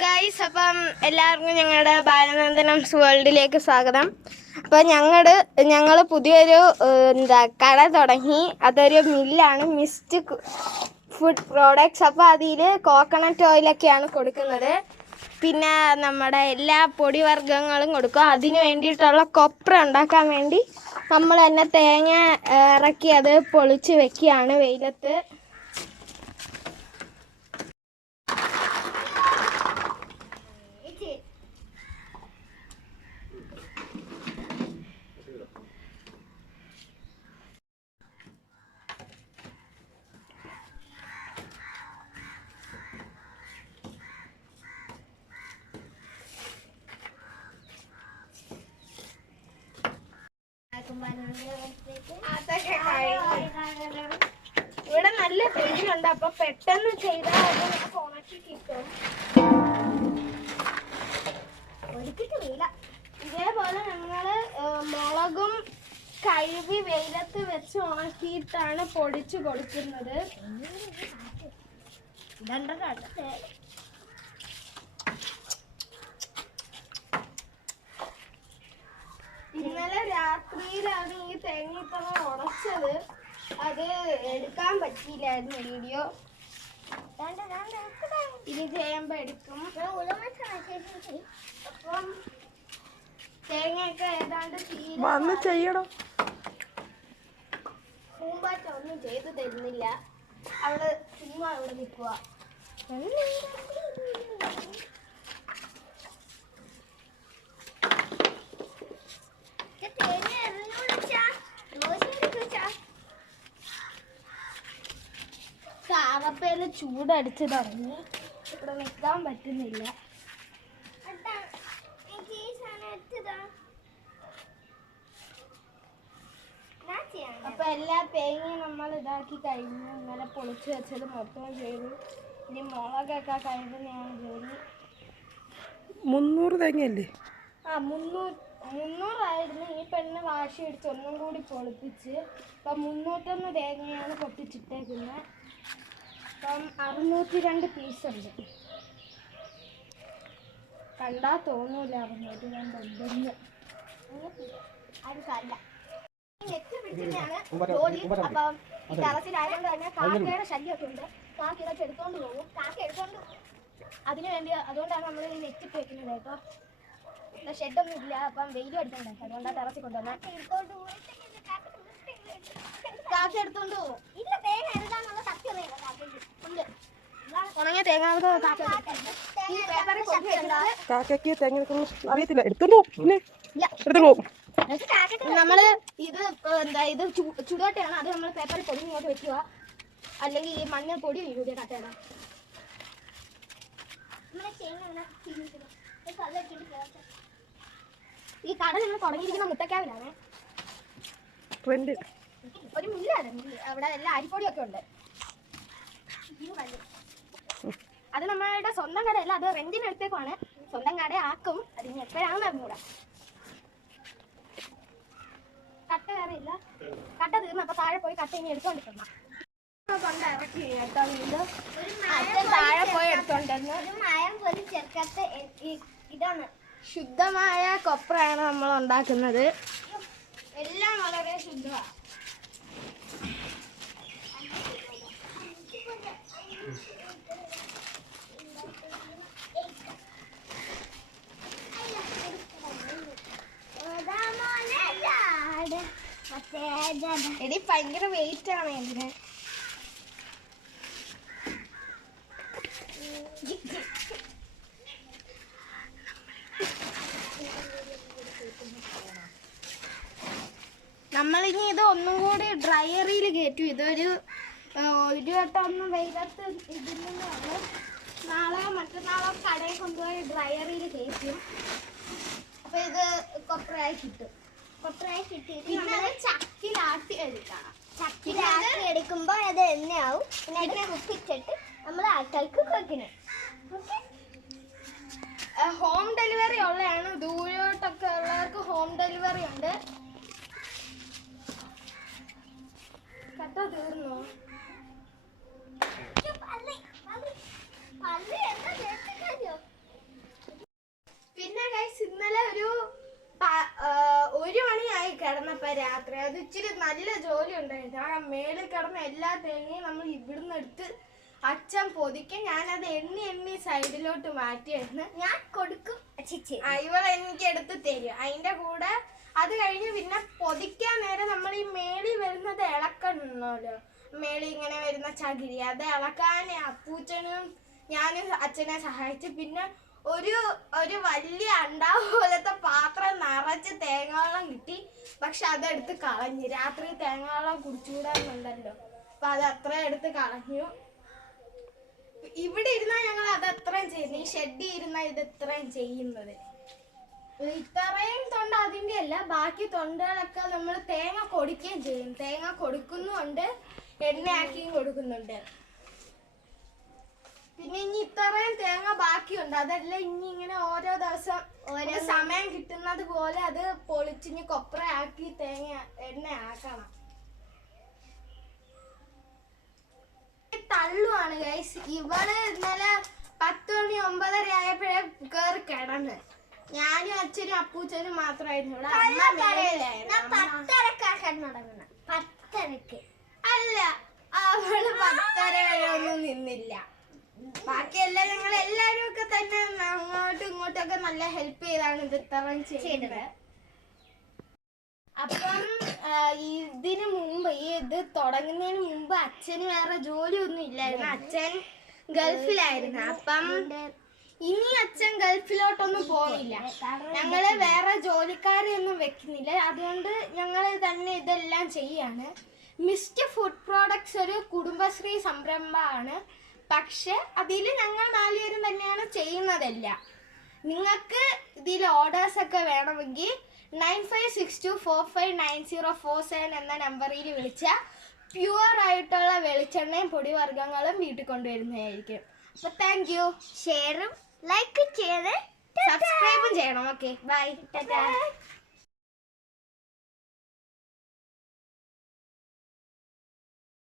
Guys അപ്പം എല്ലാവർക്കും ഞങ്ങളുടെ ബാലനന്ദനംസ് വേൾഡിലേക്ക് സ്വാഗതം. അപ്പോൾ ഞങ്ങളുടെ ഞങ്ങൾ പുതിയൊരു എന്താ കട തുടങ്ങി. അതൊരു മില്ലാണ് മിസ്റ്റ് ഫുഡ് പ്രോഡക്ട്സ്. അപ്പോൾ അതിൽ കോക്കനട്ട് ഓയിലൊക്കെയാണ് കൊടുക്കുന്നത്. പിന്നെ നമ്മുടെ എല്ലാ പൊടി വർഗങ്ങളും കൊടുക്കും. അതിന് വേണ്ടിയിട്ടുള്ള കൊപ്ര ഉണ്ടാക്കാൻ വേണ്ടി നമ്മൾ തന്നെ തേങ്ങ ഇറക്കി അത് പൊളിച്ച് വെക്കുകയാണ് വെയിലത്ത്. അതൊക്കെ. ഇവിടെ നല്ല വെയിലുണ്ട് അപ്പൊ പെട്ടെന്ന് ചെയ്താൽ നമുക്ക് കിട്ടും. ഇതേപോലെ ഞങ്ങൾ മുളകും കഴുകി വെയിലത്ത് വെച്ച് ഉണക്കിയിട്ടാണ് പൊടിച്ചു കൊടുക്കുന്നത് ഇന്നലെ രാത്രിയിലാണ് ഈ തേങ്ങയിപ്പറ ഉടച്ചത്. അത് എടുക്കാൻ പറ്റിയില്ലായിരുന്നു വീഡിയോ. ഇനി ചെയ്യുമ്പോ എടുക്കും. അപ്പം തേങ്ങയൊക്കെ ഏതാണ്ട് വന്ന് ചെയ്യണം പൂമ്പാറ്റ ഒന്നും ചെയ്തു തരുന്നില്ല. അവൾ ചുമ്മാ ഇവിടെ നിൽക്കുക കാറപ്പയിൽ ചൂടടിച്ച് തുടങ്ങി ഇവിടെ നിൽക്കാൻ പറ്റുന്നില്ല. അപ്പൊ എല്ലാ തേങ്ങയും നമ്മൾ ഇതാക്കി കഴിഞ്ഞു. ഇന്നലെ പൊളിച്ചു വെച്ചത് മൊത്തം ചെയ്തു. ഇനി മുളകൊക്കെ ഞാൻ ജോലി. മുന്നൂറ് തേങ്ങയല്ലേ? ആ മുന്നൂറ് മുന്നൂറായിരുന്നു. ഈ പെണ്ണ് വാശി അടിച്ച് ഒന്നും കൂടി പൊളിപ്പിച്ച്. അപ്പം മുന്നൂറ്റൊന്ന് തേങ്ങയാണ് പൊട്ടിച്ചിട്ടേക്കുന്നത് അപ്പം അറുന്നൂറ്റി രണ്ട് ഉണ്ട് കണ്ടാ തോന്നൂല അറുന്നൂറ്റി രണ്ട് ഉണ്ടെന്ന്. അത് കണ്ട. ജോലി. അപ്പം ഈ ടെറസിലായതുകൊണ്ട് തന്നെ കാക്കയുടെ ശല്യമൊക്കെ ഉണ്ട്. കാക്ക ഇതൊക്കെ എടുത്തോണ്ട് പോകും. കാക്ക എടുത്തോണ്ട് അതിനു വേണ്ടി അതുകൊണ്ടാണ് നമ്മൾ ഈ നെറ്റിട്ട് വെക്കുന്നത് കേട്ടോ. ഷെഡൊന്നും ഇല്ല. അപ്പം വെയിലും അടിക്കണ്ടേ അതുകൊണ്ടാണ് ടെറസിൽ കൊണ്ടുവന്നത് കാക്ക എടുത്തോണ്ട് പോകും ഇല്ല തേങ്ങ കാക്കയ്ക്ക് ഉണ്ട്. ഉണങ്ങിയ തേങ്ങ കാക്കയ്ക്ക് തേങ്ങ എടുക്കുന്നു അറിയത്തില്ല. എടുത്തോണ്ട് പിന്നെ ഇല്ല. എടുത്തോണ്ട് പോകും നമ്മൾ ഇത് എന്താ ഇത് ചുടോട്ടാണ് ചുടുകട്ടയാണ് അത് നമ്മൾ പേപ്പറിൽ പൊടി ഇങ്ങോട്ട് വെക്കുക അല്ലെങ്കിൽ ഈ മഞ്ഞൾ പൊടി വീഴുക കട്ടയാണ് ഈ കട നമ്മൾ തുടങ്ങിയിരിക്കുന്ന മുട്ടക്കാവിലാണ്. ട്രെൻഡ് ഒരു മില്ലാണ്. മില്ല്. അവിടെ എല്ലാ അരിപ്പൊടിയൊക്കെ ഉണ്ട്. അത് നമ്മളുടെ സ്വന്തം കടയല്ല അത് റെന്റിന് എടുത്തേക്കാണ് സ്വന്തം കട ആക്കും. അതിന് എപ്പോഴാണെന്ന് അറിഞ്ഞൂടാ കട്ട വേറെ ഇല്ല. കട്ട തീർന്നു. അപ്പൊ താഴെ പോയി കട്ട ഇനി അച്ഛൻ താഴെ പോയി എടുത്തോണ്ടെന്ന് ഇതാണ്. ശുദ്ധമായ കൊപ്രയാണ് നമ്മൾ ഉണ്ടാക്കുന്നത്. എല്ലാം വളരെ ശുദ്ധമാണ് എടി ഭയങ്കര വെയിറ്റ് ആണ് ഇതിന്. നമ്മളിനി ഇത് ഒന്നും കൂടി ഡ്രയറിയിൽ കയറ്റും. ഇതൊരു ഒരു വട്ടം ഒന്ന് വെയിലത്ത് ഇതിലാണ് നാളെ മറ്റന്നാളോ കടയിൽ കൊണ്ടുപോയി ഡ്രയറിൽ കയറ്റും അപ്പൊ ഇത് കൊപ്രയായി കിട്ടും. കൊപ്രയായി കിട്ടിയിട്ട് അത് ചക്കിലാട്ടി എടുക്കണം. ചക്കിലാട്ടി എടുക്കുമ്പോൾ അത് എണ്ണയാവും. പിന്നെ അതിനെ കുപ്പിച്ചിട്ട് നമ്മൾ ആൾക്കാർക്ക് കൊടുക്കണം ഹോം ഡെലിവറി ഉള്ളതാണ്. ദൂരോട്ടൊക്കെ ഉള്ളവർക്ക് ഹോം ഡെലിവറി ഉണ്ട് കട്ട തീർന്നോ പള്ളി പള്ളി പള്ളി എന്താ കേട്ടോ രാത്രി. അത് ഇച്ചിരി നല്ല ജോലി ഉണ്ടായിരുന്നു. ആ മേളിൽ കിടന്ന എല്ലാ തേങ്ങയും നമ്മൾ ഇവിടുന്ന് എടുത്ത് അച്ഛൻ പൊതിക്കും. ഞാനത് എണ്ണി എണ്ണി സൈഡിലോട്ട് മാറ്റിയായിരുന്നു ഞാൻ കൊടുക്കും. ഇവൾ എനിക്ക് എടുത്ത് തരും. അതിന്റെ കൂടെ അത് കഴിഞ്ഞ് പിന്നെ പൊതിക്കാൻ നേരം നമ്മൾ ഈ മേളി വരുന്നത് ഇളക്കണമല്ലോ മേളി ഇങ്ങനെ വരുന്ന ചകിരി. അത് ഇളക്കാൻ അപ്പൂച്ചനും ഞാനും അച്ഛനെ സഹായിച്ചു പിന്നെ ഒരു ഒരു വലിയ അണ്ടാവ് പോലത്തെ പാത്രം നിറച്ച് തേങ്ങാവെള്ളം കിട്ടി. പക്ഷെ അതെടുത്ത് കളഞ്ഞു. രാത്രി തേങ്ങാവെള്ളം കുടിച്ചുകൂടാന്നുണ്ടല്ലോ. അപ്പൊ അത് അത്ര എടുത്ത് കളഞ്ഞു. ഇവിടെ ഇരുന്നാ ഞങ്ങൾ അത് അത്രയും ചെയ്യുന്നത്. ഈ ഷെഡിൽ ഇരുന്നാ ഇത് ഇത്രയും ചെയ്യുന്നത്. ഇത്രയും തൊണ്ട അതിന്റെ അല്ല ബാക്കി തൊണ്ടകളൊക്കെ നമ്മൾ തേങ്ങ കൊടുക്കുകയും ചെയ്യും. തേങ്ങ കൊടുക്കുന്നുണ്ട് എണ്ണയാക്കിയും കൊടുക്കുന്നുണ്ട്. പിന്നെ ഇനി ഇത്രയും തേങ്ങ ബാക്കിയുണ്ട്. അതെല്ലാം ഇനി ഇങ്ങനെ ഓരോ ദിവസം സമയം കിട്ടുന്നത് പോലെ അത് പൊളിച്ചിഞ്ഞ് കൊപ്രയാക്കി തേങ്ങ എണ്ണ ആക്കണം. തള്ളുവാണ് ഗൈസ് ഇവൾ ഇന്നലെ പത്ത് മണി ഒമ്പതര ആയപ്പോഴേ കേറി കിടന്ന്. ഞാനും അച്ഛനും അപ്പൂച്ചനും മാത്രമായിരുന്നു. ഇവിടെ പത്തരക്ക് അല്ല അവൾ പത്തര വരെ ഒന്നും നിന്നില്ല. ബാക്കിയെല്ലാം ഞങ്ങൾ എല്ലാരും ഒക്കെ ഒക്കെ നല്ല ഹെൽപ്പ് ചെയ്താണ് ഇത് ഇത്രയും ചെയ്തത് അപ്പം ഇതിന് മുമ്പ് ഈ ഇത് തുടങ്ങുന്നതിന് മുമ്പ് അച്ഛന് വേറെ ജോലിയൊന്നും ഇല്ലായിരുന്നു. അച്ഛൻ ഗൾഫിലായിരുന്നു. അപ്പം ഇനി അച്ഛൻ ഗൾഫിലോട്ടൊന്നും പോകുന്നില്ല ഞങ്ങൾ വേറെ ജോലിക്കാരെയൊന്നും വെക്കുന്നില്ല. അതുകൊണ്ട് ഞങ്ങൾ തന്നെ ഇതെല്ലാം ചെയ്യാണ്. മിസ്റ്റ് ഫുഡ് പ്രോഡക്ട്സ് ഒരു കുടുംബശ്രീ സംരംഭമാണ്. പക്ഷെ അതിൽ ഞങ്ങൾ നാലുപേരും തന്നെയാണ് ചെയ്യുന്നതെല്ലാം. നിങ്ങൾക്ക് ഇതിൽ ഓർഡേഴ്സ് ഒക്കെ വേണമെങ്കിൽ nine five six two four five nine zero four seven എന്ന നമ്പറിൽ വിളിച്ചാൽ പ്യുവർ ആയിട്ടുള്ള വെളിച്ചെണ്ണയും പൊടിവർഗങ്ങളും വീട്ടിൽ കൊണ്ടുവരുന്നതായിരിക്കും. അപ്പോൾ താങ്ക് യു ഷെയറും ലൈക്കും ചെയ്ത് സബ്സ്ക്രൈബും ചെയ്യണം. Okay bye Tata